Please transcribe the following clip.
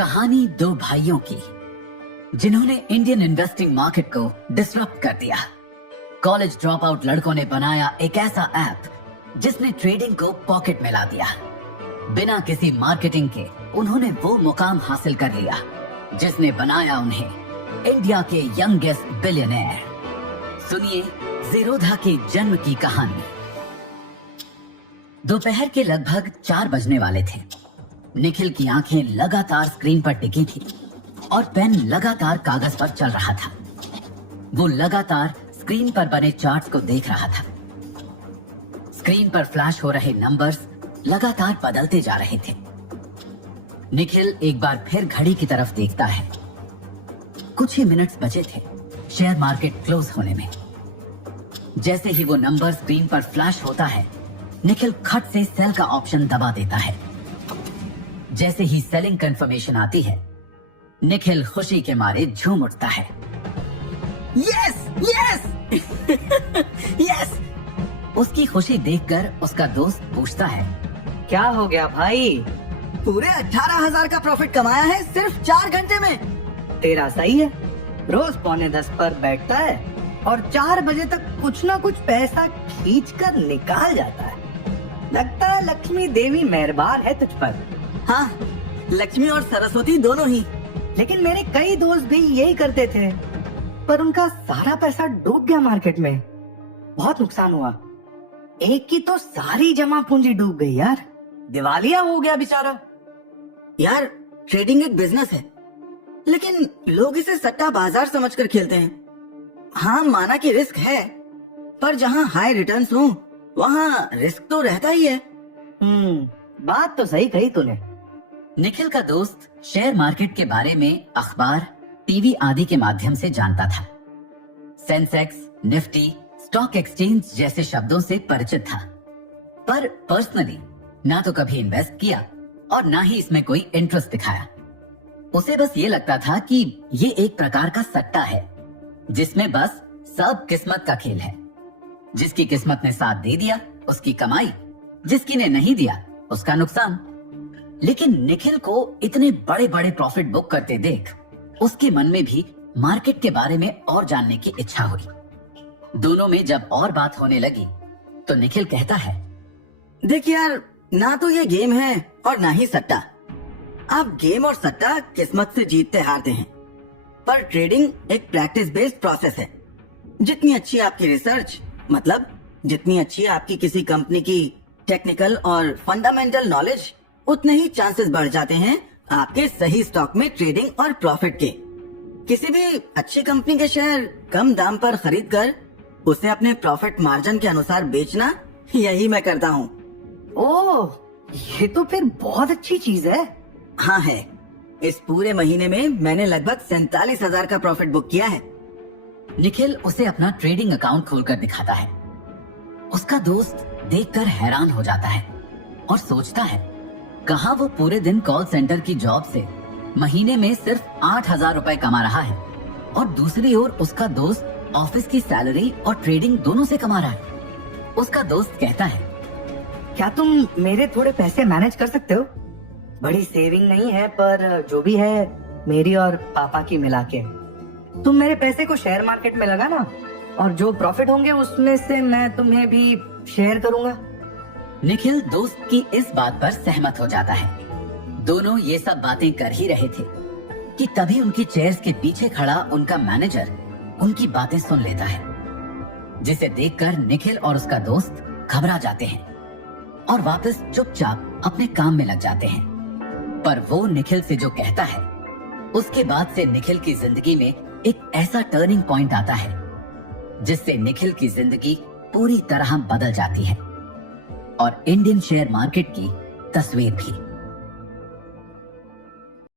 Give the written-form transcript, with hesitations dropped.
कहानी दो भाइयों की जिन्होंने इंडियन इन्वेस्टिंग मार्केट को डिसरप्ट कर दिया। कॉलेज ड्रॉप आउट लड़कों ने बनाया एक ऐसा ऐप जिसने ट्रेडिंग को पॉकेट में ला दिया। बिना किसी मार्केटिंग के उन्होंने वो मुकाम हासिल कर लिया जिसने बनाया उन्हें इंडिया के यंगेस्ट बिलियनेयर। सुनिए ज़ीरोधा के जन्म की कहानी। दोपहर के लगभग 4 बजने वाले थे। निखिल की आंखें लगातार स्क्रीन पर टिकी थी और पेन लगातार कागज पर चल रहा था। वो लगातार स्क्रीन पर बने चार्ट्स को देख रहा था। स्क्रीन पर फ्लैश हो रहे नंबर्स लगातार बदलते जा रहे थे। निखिल एक बार फिर घड़ी की तरफ देखता है। कुछ ही मिनट्स बचे थे शेयर मार्केट क्लोज होने में। जैसे ही वो नंबर स्क्रीन पर फ्लैश होता है, निखिल खट से सेल का ऑप्शन दबा देता है। जैसे ही सेलिंग कंफर्मेशन आती है, निखिल खुशी के मारे झूम उठता है। Yes yes yes. उसकी खुशी देखकर उसका दोस्त पूछता है, क्या हो गया भाई? पूरे 18,000 का प्रॉफिट कमाया है सिर्फ 4 घंटे में। तेरा सही है। रोज 9:45 पर बैठता है और 4 बजे तक कुछ ना कुछ पैसा खींच कर निकाल जाता है। लगता है लक्ष्मी देवी मेहरबान है तुझ पर। हाँ, लक्ष्मी और सरस्वती दोनों ही। लेकिन मेरे कई दोस्त भी यही करते थे, पर उनका सारा पैसा डूब गया मार्केट में। बहुत नुकसान हुआ। एक की तो सारी जमा पूंजी डूब गई यार। दिवालिया हो गया बेचारा। यार, ट्रेडिंग एक बिजनेस है, लेकिन लोग इसे सट्टा बाजार समझकर खेलते हैं। हाँ, माना कि रिस्क है, पर जहाँ हाई रिटर्न्स हो वहाँ रिस्क तो रहता ही है। बात तो सही कही तूने। निखिल का दोस्त शेयर मार्केट के बारे में अखबार, टीवी आदि के माध्यम से जानता था। सेंसेक्स, निफ्टी, स्टॉक एक्सचेंज जैसे शब्दों से परिचित था, पर पर्सनली ना तो कभी इन्वेस्ट किया और ना ही इसमें कोई इंटरेस्ट दिखाया। उसे बस ये लगता था कि ये एक प्रकार का सट्टा है जिसमें बस सब किस्मत का खेल है। जिसकी किस्मत ने साथ दे दिया उसकी कमाई, जिसकी ने नहीं दिया उसका नुकसान। लेकिन निखिल को इतने बड़े बड़े प्रॉफिट बुक करते देख उसके मन में भी मार्केट के बारे में और जानने की इच्छा हुई। दोनों में जब और बात होने लगी तो निखिल कहता है, देख यार, ना तो ये गेम है और ना ही सट्टा। आप गेम और सट्टा किस्मत से जीतते हारते हैं, पर ट्रेडिंग एक प्रैक्टिस बेस्ड प्रोसेस है। जितनी अच्छी आपकी रिसर्च, मतलब जितनी अच्छी आपकी किसी कंपनी की टेक्निकल और फंडामेंटल नॉलेज, उतने ही चांसेस बढ़ जाते हैं आपके सही स्टॉक में ट्रेडिंग और प्रॉफिट के। किसी भी अच्छी कंपनी के शेयर कम दाम पर खरीद कर उसे अपने प्रॉफिट मार्जिन के अनुसार बेचना, यही मैं करता हूँ। ओह, ये तो फिर बहुत अच्छी चीज है। हाँ है। इस पूरे महीने में मैंने लगभग 47,000 का प्रॉफिट बुक किया है। निखिल उसे अपना ट्रेडिंग अकाउंट खोलकर दिखाता है। उसका दोस्त देखकर हैरान हो जाता है और सोचता है, कहाँ वो पूरे दिन कॉल सेंटर की जॉब से महीने में सिर्फ 8,000 रुपए कमा रहा है और दूसरी ओर उसका दोस्त ऑफिस की सैलरी और ट्रेडिंग दोनों से कमा रहा है। उसका दोस्त कहता है, क्या तुम मेरे थोड़े पैसे मैनेज कर सकते हो? बड़ी सेविंग नहीं है, पर जो भी है मेरी और पापा की मिला के। तुम मेरे पैसे को शेयर मार्केट में लगाना और जो प्रॉफिट होंगे उसमें से मैं तुम्हें भी शेयर करूंगा। निखिल दोस्त की इस बात पर सहमत हो जाता है। दोनों ये सब बातें कर ही रहे थे कि तभी उनकी चेयर्स के पीछे खड़ा उनका मैनेजर उनकी बातें सुन लेता है, जिसे देखकर निखिल और उसका दोस्त घबरा जाते हैं और वापस चुपचाप अपने काम में लग जाते हैं। पर वो निखिल से जो कहता है, उसके बाद से निखिल की जिंदगी में एक ऐसा टर्निंग पॉइंट आता है जिससे निखिल की जिंदगी पूरी तरह बदल जाती है और इंडियन शेयर मार्केट की तस्वीर भी।